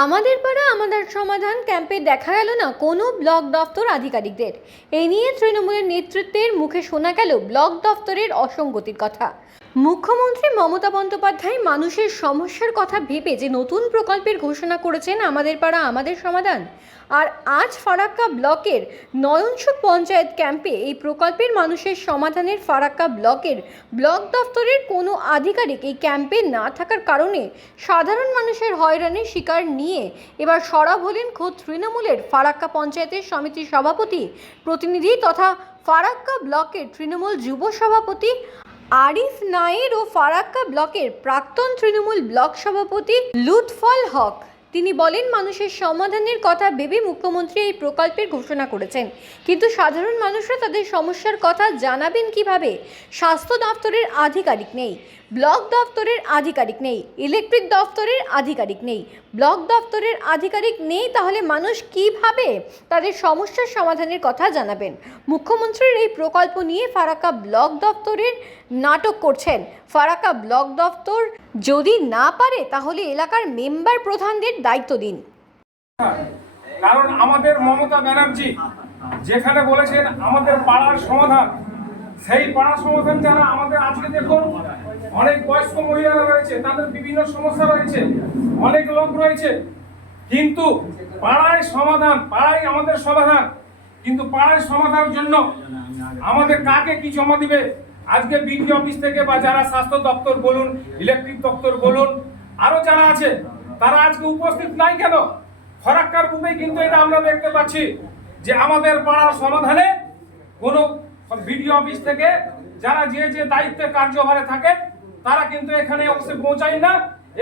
আমাদের পাড়া, আমাদের সমাধান ক্যাম্পে দেখা গেল না কোনো ব্লক দফতর আধিকারিকদের। এ নিয়ে তৃণমূলের নেতৃত্বের মুখে শোনা গেল ব্লক দফতরের অসঙ্গতির কথা। মুখ্যমন্ত্রী মমতা বন্দ্যোপাধ্যায় মানুষের সমস্যার কথা ভেবে যে নতুন প্রকল্পের ঘোষণা করেছেন আমাদের পাড়া, আমাদের সমাধান। আর আজ ফারাক্কা ব্লকের নয়নসুখ পঞ্চায়েত ক্যাম্পে এই প্রকল্পের মানুষের সমাধানের ফারাক্কা ব্লকের ব্লক দফতরের কোনো আধিকারিক এই ক্যাম্পে না থাকার কারণে সাধারণ মানুষের হয়রানির শিকার নিয়ে এবার সরব হলেন খোদ তৃণমূলের ফারাক্কা পঞ্চায়েতের সমিতির সভাপতি, প্রতিনিধি তথা ফারাক্কা ব্লকের তৃণমূল যুব সভাপতি আরিফ নায়ের ও ফারাক্কা ব্লকের প্রাক্তন তৃণমূল ব্লক সভাপতি লুৎফল হক। তিনি বলেন, মানুষের সমাধানের কথা ভেবে মুখ্যমন্ত্রী এই প্রকল্পের ঘোষণা করেছেন। কিন্তু সাধারণ মানুষরা তাদের সমস্যার কথা জানাবেন কীভাবে? স্বাস্থ্য দপ্তরের আধিকারিক নেই। ব্লক দপ্তরের আধিকারিক নেই, ইলেকট্রিক দপ্তরের আধিকারিক নেই। ব্লক দপ্তরের আধিকারিক নেই তাহলে মানুষ কীভাবে তাদের সমস্যার সমাধানের কথা জানাবেন। মুখ্যমন্ত্রীর এই প্রকল্প নিয়ে ফারাক্কা ব্লক দপ্তরের নাটক করছেন। ফারাক্কা ব্লক দপ্তর যদি না পারে, তাহলে এলাকার মেম্বার প্রধানদের দায়িত্ব দিন। কারণ আমাদের মমতা ব্যানার্জি যেখানে বলেছেন আমাদের পাড়ার সমাধান, সেই পাড়ার সমাধান যারা আমাদের আজকে অনেক বয়স্ক মহিলারা রয়েছে, তাদের বিভিন্ন সমস্যা রয়েছে, অনেক লোক রয়েছে। কিন্তু পাড়ায় সমাধান পাড়ায় আমাদের সমাধান। কিন্তু পাড়ায় সমাধানের জন্য আমাদের কাকে কি জমা দিবে? আজকে বিডি অফিস থেকে বা যারা স্বাস্থ্য দপ্তর বলুন, ইলেকট্রিক দপ্তর বলুন, আরও যারা আছে, তারা আজকে উপস্থিত নাই কেন? ফরাক্কার বুকে কিন্তু এটা আমরা দেখতে পাচ্ছি যে আমাদের পাড়ার সমাধানে কোনো বিডিও অফিস থেকে যারা যে যে দায়িত্বে কার্যভারে থাকে তারা কিন্তু এখানে অবশ্যই পৌঁছায় না।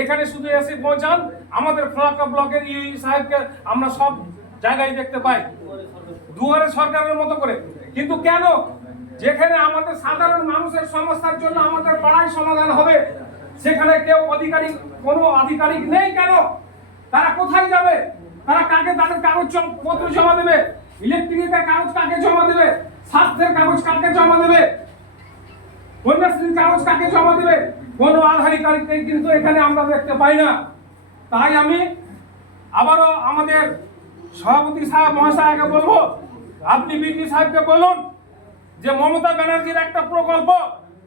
এখানে শুধু এসে পৌঁছান। আমাদের ফরাক্কা ব্লকের ইউ সাহেবকে আমরা সব জায়গায় দেখতে পাই। দুয়ারে সরকারের মতো করে। কিন্তু কেন? যেখানে আমাদের সাধারণ মানুষের সমস্যার জন্য আমাদের পাড়ায় সমাধান হবে, সেখানে কেউ আধিকারিক কোনো আধিকারিক নেই কেন? তারা কোথায় যাবে? তারা কাকে তাদের কাগজ পত্র জমা দেবে? ইলেকট্রিকের কাগজ কাকে জমা দেবে? স্বাস্থ্যের কাগজ কাকে জমা দেবে? কন্যাশ্রীর কাগজ কাকে জমা দেবে? কোনো আধারিকারিককে কিন্তু এখানে আমরা দেখতে পাই না। তাই আমি আবারও আমাদের সভাপতি সাহেব, মহাশয়কে বলব, আপনি বিটি সাহেবকে বলুন যে মমতা ব্যানার্জির একটা প্রকল্প,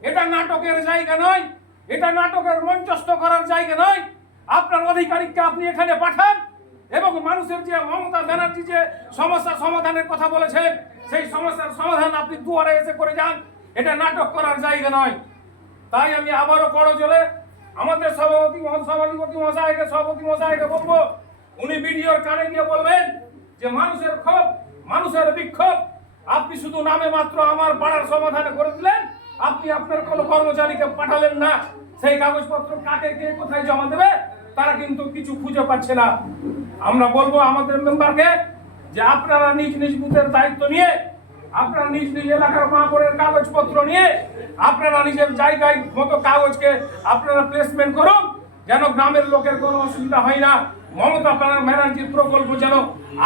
এটা নাটকের জায়গা নয়, এটা নাটকের মঞ্চস্থ করার জায়গা নয়। আপনার আধিকারিককে আপনি এখানে পাঠান এবং মানুষের যে মমতা ব্যানার্জি যে সমস্যা সমাধানের কথা বলেছেন, সেই সমস্যার সমাধান আপনি দুয়ারে এসে করে যান। এটা নাটক করার জায়গা নয়। তাই আমি আবারও বড় চলে আমাদের সভাপতি সভাপতি মশাইকে সভাপতি মশাইকে বলব, উনি ভিডিওর কানে গিয়ে বলবেন যে মানুষের ক্ষোভ, মানুষের বিক্ষোভ, আপনি শুধু নামে মাত্র আমার পাড়ার সমাধান করে দিলেন, আপনি আপনার কোনো কর্মচারীকে পাঠালেন না। সেই কাগজপত্র কাকে কে কোথায় জমা দেবে, তারা কিন্তু কিছু খুঁজে পাচ্ছে না। আমরা বলব আমাদের মেম্বারকে যে আপনারা নিজ নিজ বুথের দায়িত্ব নিয়ে আপনারা নিজ নিজ এলাকার মাপড়ের কাগজপত্র নিয়ে আপনারা নিজের জায়গায় মতো কাগজকে আপনারা প্লেসমেন্ট করুন, যেন গ্রামের লোকের কোনো অসুবিধা হয় না। মমতা ব্যানার্জির প্রকল্প যেন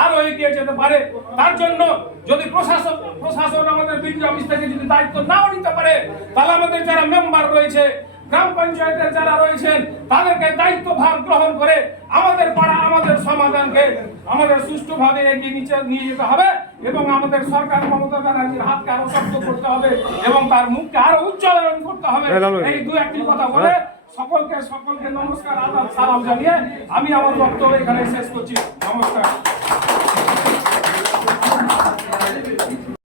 আরও এগিয়ে যেতে পারে। তার জন্য যদি প্রশাসক, প্রশাসন আমাদের বিদ্যুৎ অফিস থেকে যদি দায়িত্ব নাও নিতে পারে, তাহলে আমাদের যারা মেম্বার রয়েছে, গ্রাম পঞ্চায়েতের যারা রয়েছেন, তাদেরকে দায়িত্ব ভার গ্রহণ করে আমাদের পাড়া, আমাদের সমাধানকে আমাদের সুষ্ঠুভাবে এগিয়ে নিচে নিয়ে যেতে হবে। এবং আমাদের সরকার মমতা ব্যানার্জির হাতকে আরও শক্ত করতে হবে এবং তার মুখকে আরও উচ্চারণ করতে হবে। এই দু একটি কথা বলে হ্যাঁ। সকলকে সকলকে নমস্কার আদাব সালাম জানিয়ে আমি আমার বক্তব্য এখানে শেষ করছি। নমস্কার।